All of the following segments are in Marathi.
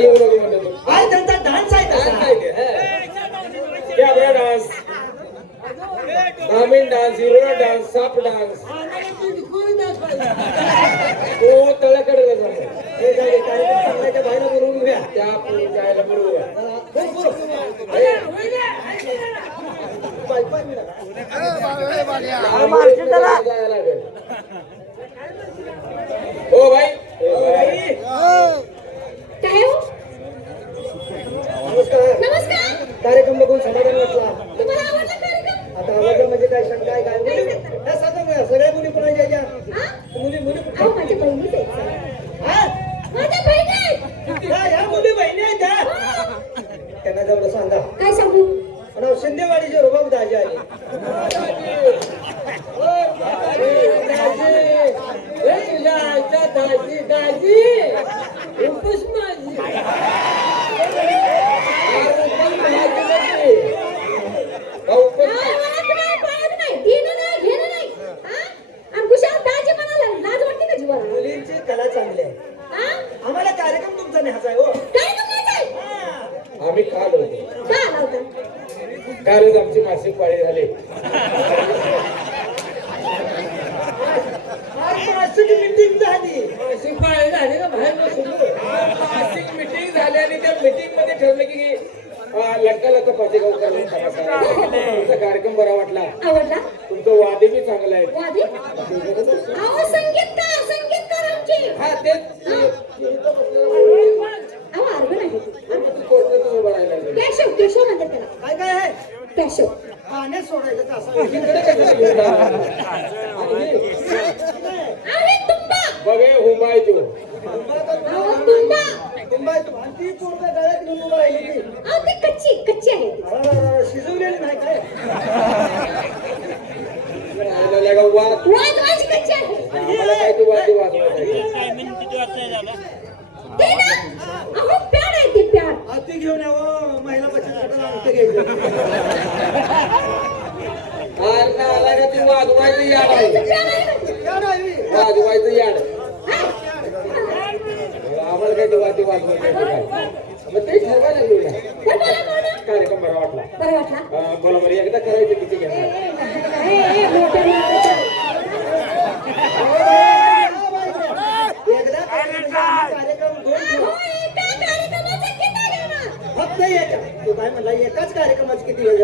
येऊ नको म्हणतो काय त्यांचा डान्स आहे तसा. डान्स ग्रामीण डान्स हिरोडा डान्स साप डान्स तो तळ्याकडे जातो हे काय चांगल्याच्या बाहेर बोलवून घ्या. त्या जायला बरोबर हो भाई काय हो? नमस्कार. नमस्कार. कार्यक्रम बघून समाधान वाटला. तुम्हाला आवडला कार्यक्रम? आता आवडलं म्हणजे काय शंका आहे काय हे सांगा सगळ्या मुली कोणाच्या या हा? मुली मुली अहो, माझ्या बहिणीच आहेत. हा? माझ्या बहिणी आहेत. या मुली बहिणी आहेत का? त्यांना जवळ सांगा काय सांगू? आणि शिंदेवाडीचे रुबाब दाजी आले. काय म्हणत नाही, पळत नाही, घेणं नाही, घेणं नाही. हा? आणि कुशाल दाजी म्हणाला, लाज वाटते का जीवाला? मुलींची कला चांगली आहे. हा? आम्हाला कार्यक्रम तुमचा न्यायचा आहे हो. काय करायचं आहे? आम्ही काल होतो का आला होता? कालच आमची मासिक पाळी झाली आज मासिक मीटिंग झाली. मासिक पाळी झाली ना बाहेर बसून मासिक मीटिंग झाली आणि त्या मीटिंग मध्ये ठरलं की लटका लटका तुमचा कार्यक्रम बरा वाटला आवडला? तुमचं वादे बी चांगलं आहे वादी? अहो, संगीतकारांची. हा तेच अहो, अर्बन आहे ती. तुम्ही बघायला लागले. कॅशो, कॅशो म्हणतात त्याला. काय काय आहे कॅशो. पाण्यात सोडायचं का असं इकडे कसं बोलणार? आणि हे अरे तुंबा. बघे हुंबाय तू अहो, तुंबा. ती पूर्ण गळ्यात घेऊन उभं राहिली ती. अहो, ती कच्ची आहे ती. शिजवलेली नाही काय वाद वाजवायची कच्ची आहे. आम्हाला काय तू वादी वाजवायचं ते ना, अहो, प्याड आहे ती, प्याड. हाती घेऊन यावं महिला बचत गटाला अंगठे घ्यायचं. आला का ती वाजवायचं याड आहे या नाही. वाजवायचं याड आम्हाला काय तू वादी वाजवायचं काय मग ते ठरवायला लागलो ना कार्यक्रम बरा वाटला बरं वाटला? बोला बरं एकदा करायचं किती घ्या एकदा कार्यक्रम दोन ठेवा. फक्त एका तू काय म्हणला एकाच कार्यक्रमाच किती वेळ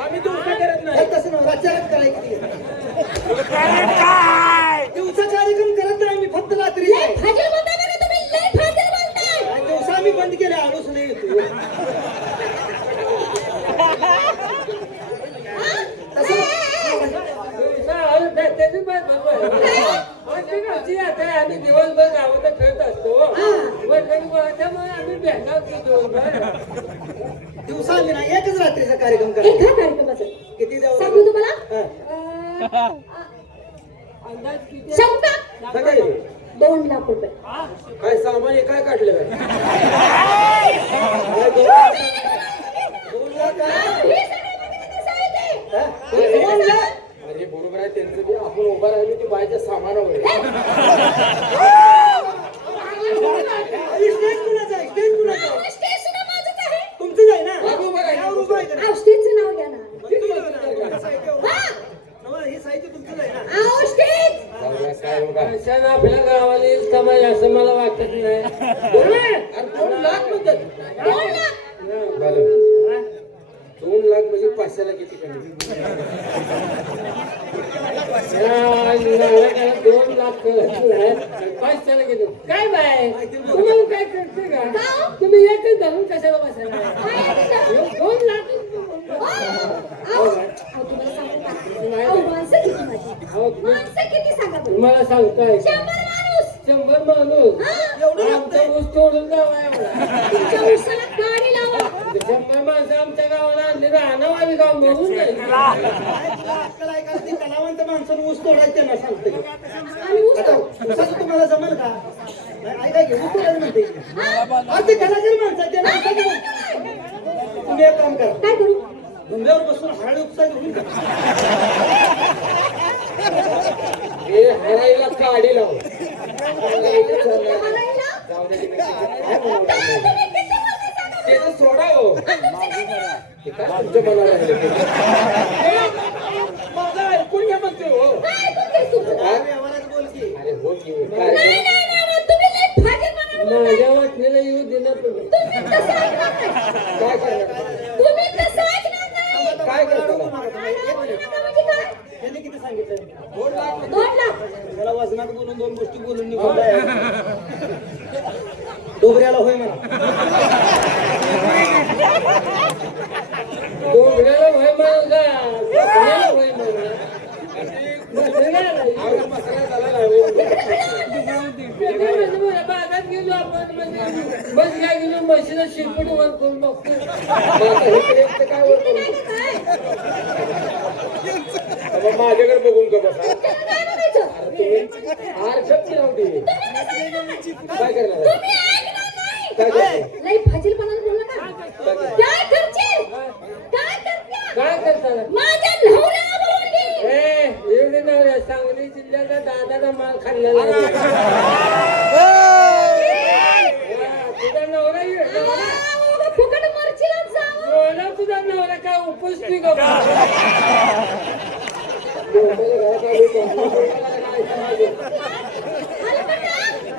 आम्ही तू उभं करत नाही तसं ना रात्यात करायचं किती दिवसा कार्यक्रम करत नाही आम्ही फक्त रात्री दिवसा आम्ही बंद केले आलोच नाही तू आम्ही दिवसभर गावात खेळत असतो त्यामुळे आम्ही दिवसा आम्ही ना एकच रात्रीचा कार्यक्रम करायचा कार्यक्रमाचं किती जाऊ सांगू तुम्हाला? अंदाज किती सांगू का? सकाळी 2 लाख रुपये. काय सामान हे काय काढलं हे सगळं बघा कसं आहे ते. अरे बरोबर आहे त्यांचं बी आपण उभा राहिलो ती बायच्या सामानावर स्टेज कुणाचं आहे? स्टेज कुणाचं आहे? अहो, स्टेज सुद्धा माझंच आहे. तुमचंच आहे ना बाबू बघा यावर उभं आहे का? अहो, स्टेजचं नाव घ्या ना. साहित्य हा? हे साहित्य तुमचंच आहे ना अहो, स्टेज. काय बघा आपल्या गावाला कमाई असं मला वाटत नाही 2 लाख म्हणतात 2 लाख. 2 लाख म्हणजे 500ला किती कमी 2 लाख 500ला किती काय बाय तुम्हाला काय करते का तुम्ही एकच धरून कशाला बसायला 2 लाख अहो, तुम्हाला सांगू का? अहो, माणसं किती माझी? माणसं किती सांगा बरं? तुम्हाला सांगताय 100 माणूस. 100 माणूस हा? आमचा ऊस तोडून जावा एवढा तुमच्या उसाला गाडी लावा. 100 माणसं आमच्या गावाला आणली राहणं आम्ही गाव बघून जाईल अक्कल आहे का? ती कलावंत माणसानं ऊस तोडायचं त्यांना सांगते आणि ऊस आता ऊसाचं तुम्हाला जमेल का? नाही, ऐका की ऊस तोडायचं म्हणते ते कलाकार माणसं आहेत, त्यांना ऊसाचं म्हणते. तुम्ही एक काम करा काय करू? धुंब्यावर बसून हळद उपसा घेऊन जा. हे हराईला काडी लावून हरायला? जाऊ दे की नाही. काय म्हणावं तर लागलं? तुम्ही किती बोलताय सांगा ते तर सोडा हो. ते काय तुमच्या मनावर आहे ते? माझं ऐकून घ्या म्हणतोय हो. काय ऐकून घेऊ तू? काय? व्यवहारात बोल की. अरे हो की काय नाही, नाही, नाही, नाही, तुम्ही लई फाजीलपणा बोलताय. माझ्या वाटणीला येऊ देणार तुम्ही. तुम्ही तसं ऐकणार नाही. काय करणार? तुम्ही तसं ऐकणार नाही. काय करतो? काय बोलू नका म्हणजे काय? त्यांनी किती सांगितलं 2 लाख. त्याला वजनात बोलून 2 गोष्टी बोलून निघालाय. डोबऱ्याला होय म्हणा. डोंगराला भय म्हणून का? कोणाला भय म्हणून? मसाला झाला नाही हो. बागात गेलो आपण म्हणजे बस काय गेलो म्हशीला शिरपट वर करून बघतो. काय वर करून? मग माझ्याकडे बघून का बसा? काय बघायचं? अरे तुम्ही आरक्षक नव्हती. काय करणार? तुम्ही ऐकणार नाही. काय करणार? लई फाजीलपणाने बोलू नका. काय करशील? काय करशील? काय करताना? माझ्या नवऱ्याला बोलून घे. एवढे नव्हे सांगली जिल्ह्याचा दादाचा माल खाल्ला तुझा नवरा आवा, फुकट मरशीलच जाऊ. तुझा नवरा काय उपस्थित का अरे बेटा,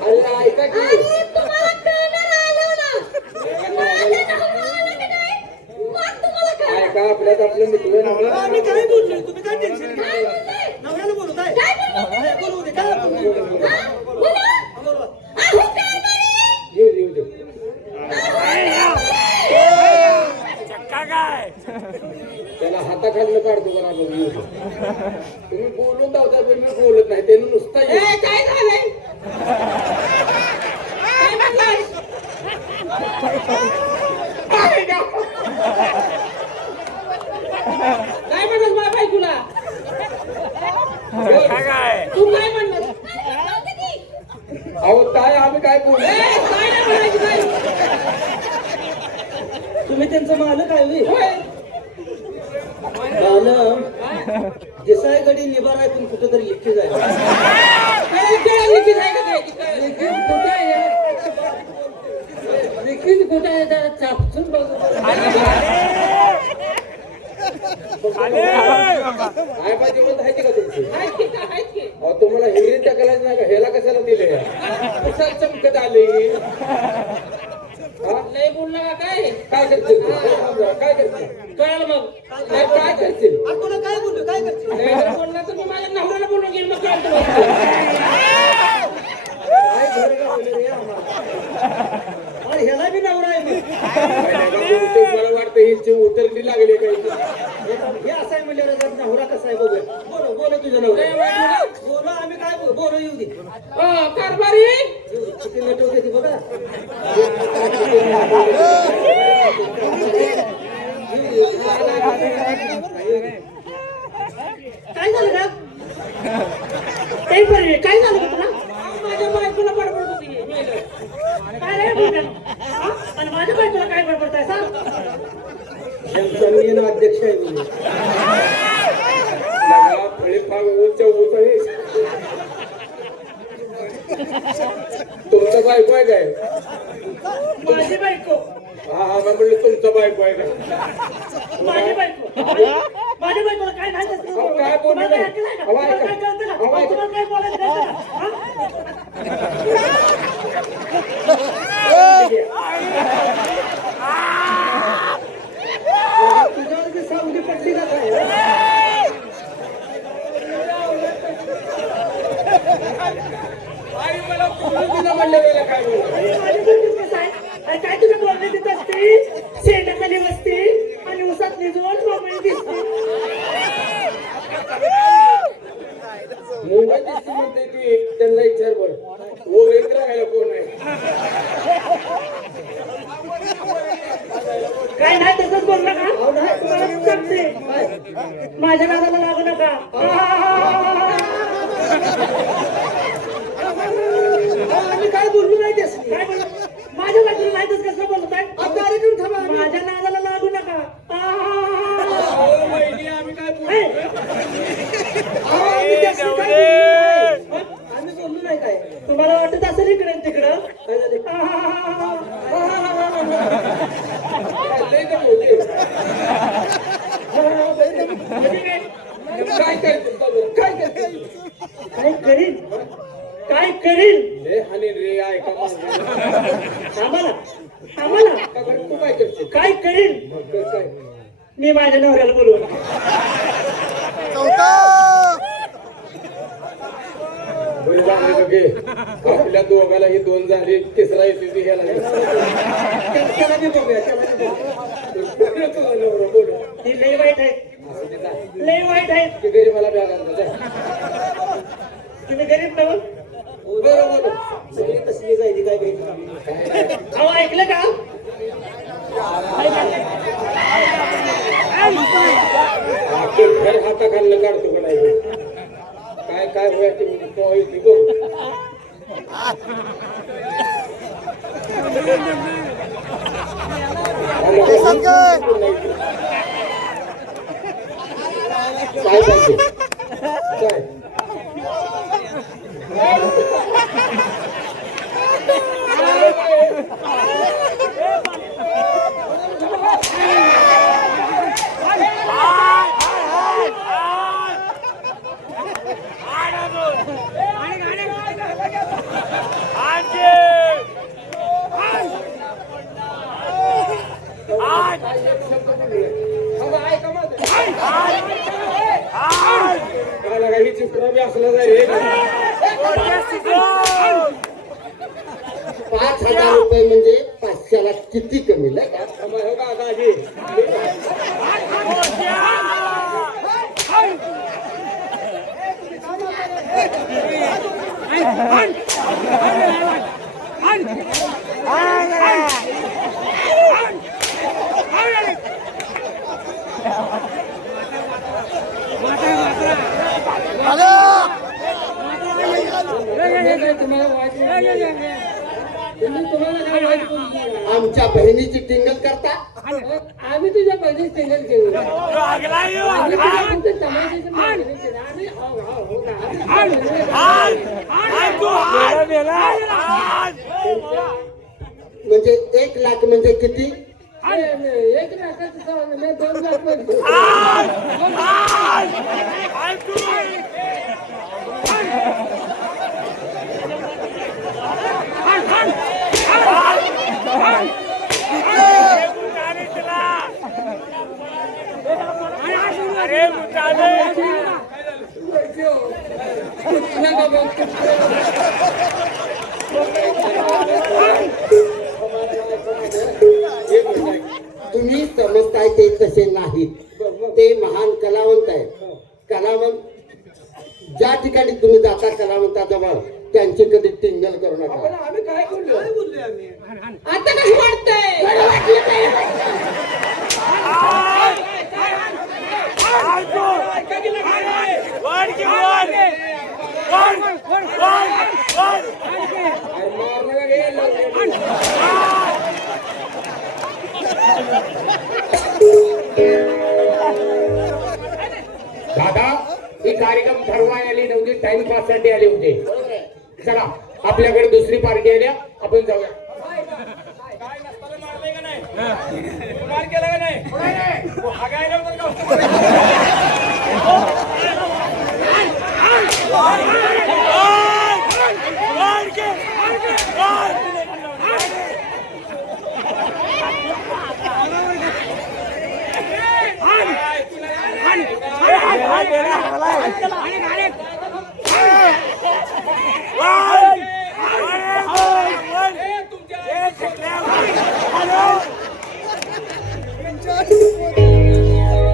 अरे ऐका की अरे तुम्हाला कळणार आलं ना. माझ्या नवऱ्याला की नाही, मग तुम्हाला कळणार. ऐका आपल्यात आपलं मित्र नवरा आम्ही काय बोललोय तुम्ही काय टेन्शन घ्या. काय बोलताय? नवऱ्याला बोलू काय काय बोलताय? बोलू दे काय बोलू हा? बोला. बोलवा. अहो, कारभारी. येऊ दे त्याला हाताखालनं काढतो का नाही येऊ दे. तुम्ही बोलून धावता पण मी बोलत नाही त्यानं नुसता काय झालंय काय म्हणलास? काय म्हणत माझ्या बायकोला तू काय म्हणत अहो काय आम्ही काय बोलू काय नाही म्हणायचं काय तुम्ही त्यांचं मालक आहे होय. मालक देसाईगडी निभार आहे पण कुठं तरी लिखी जाईल लिखित कुठं आहे जरा चापसून बघू काय पाहिजे म्हणत आहे का तुमची अहो तुम्हाला हिरी टाकायला नाही का ह्याला कशाला दिले कसा चमकत आले नाही बोलला का काय करतील काय करतील कळाल मग काय करतील तुला काय बोललो काय करते नाही बोलला तर मी माझ्या नवऱ्याला बोलून घेईल मग कळतं अरे ह्याला बी नवरा आहे मी मला वाटतं हिची उतरली लागली काही हे असं आहे म्हणजे नवरा कसा आहे बघूया बोलो बोलो तुझ्या नवरा बोलो आम्ही काय बोलो येऊ दे कारभारी किती नटवते ती बघा काय झालं का काही बरं काय झालं का तुला माझ्या बायकोला बडबड होती काय रे बोलतो? हा? आणि माझ्या बायकोला काय बडबडताय सांग जमीन अध्यक्ष आहे मी फळे फार उंच उंच आहे तुमचं बायको आहे काय माझी बायको हा हा मी म्हणलं तुमचं बायको आहे का माझी बायको माझ्या बायकोला काय नाही त्याचं? अहो, काय बोलू तुम्हाला नये. काय ऐकलंय का? अहो, तुम्हाला ऐका. काय कळतं का? अहो, ऐका. तुम्हाला काय बोलायचं कळतं का? हा? तुझ्यावर ती सावली पडली का काय? आई मला पुढं तुला म्हणलेलं काय बोलू माझी बायको कसं आहे? आणि काय तुम्ही बोलले तिथं असते शेणाखाली बसते आणि उसात निजवून झोपडी दिसते मुंबई दिसती म्हणते ती त्यांना विचार बर वर येत राहायला कोण आहे काय नाही तसंच बोलला का तुम्हाला सांगते माझ्या नादाला लागू नका आम्ही काय बोललो नाही त्यास काय बोललो माझ्या बाजूला नाही तसं कसं बोलत आहे कार्यक्रम थांबा माझ्या नादाला लागू नका आम्ही काय आम्ही बोललो नाही काय तुम्हाला वाटत असेल इकडे तिकडं काय झालं करील हे हानी रे ऐका आम्हाला आम्हाला तू काय करते काय करील मग कर काय मी माझ्या नवऱ्याला बोलवून बरं झालं बघे आपल्या दोघाला ही दोन झाली तिसरा येते ती ह्याला त्याला बी बघूया बोलू ती लई वाईट आहे असं ते जा. लई वाईट आहे ती घरी मला बॅग आणतो जा. तुम्ही गरीब नव्हत बरोबर सगळी कसली जायची काय माहिती काय नाही. अहो ऐकलं का आपण घर हाताखालनं काढतो का नाही काय काय होया ते होईल बघ काय पाहिजे काय ही चित्र बी असलं जाईल 5,000 रुपये म्हणजे 500ला किती कमी नाही का? हो का दाजी आमच्या बहिणीची टिंगल करता आम्ही तुझ्या बहिणी सिंगल घेऊ म्हणजे 1 लाख म्हणजे किती 1 लाखाचं 2 लाख तुम्ही समजताय ते तसे नाहीत ते महान कलावंत आहे कलावंत ज्या ठिकाणी तुम्ही जाता कलावंताजवळ त्यांची कधी टिंगल करू नका आम्ही काय बोललो आता कसं वाटतंय बरं वाटलं काय? दादा ही कार्यक्रम ठरवाय आली नव्हती टाइमपास साठी आले होते चला आपल्याकडे दुसरी पार्टी आल्या आपण जाऊया मार केला का नाही हागायला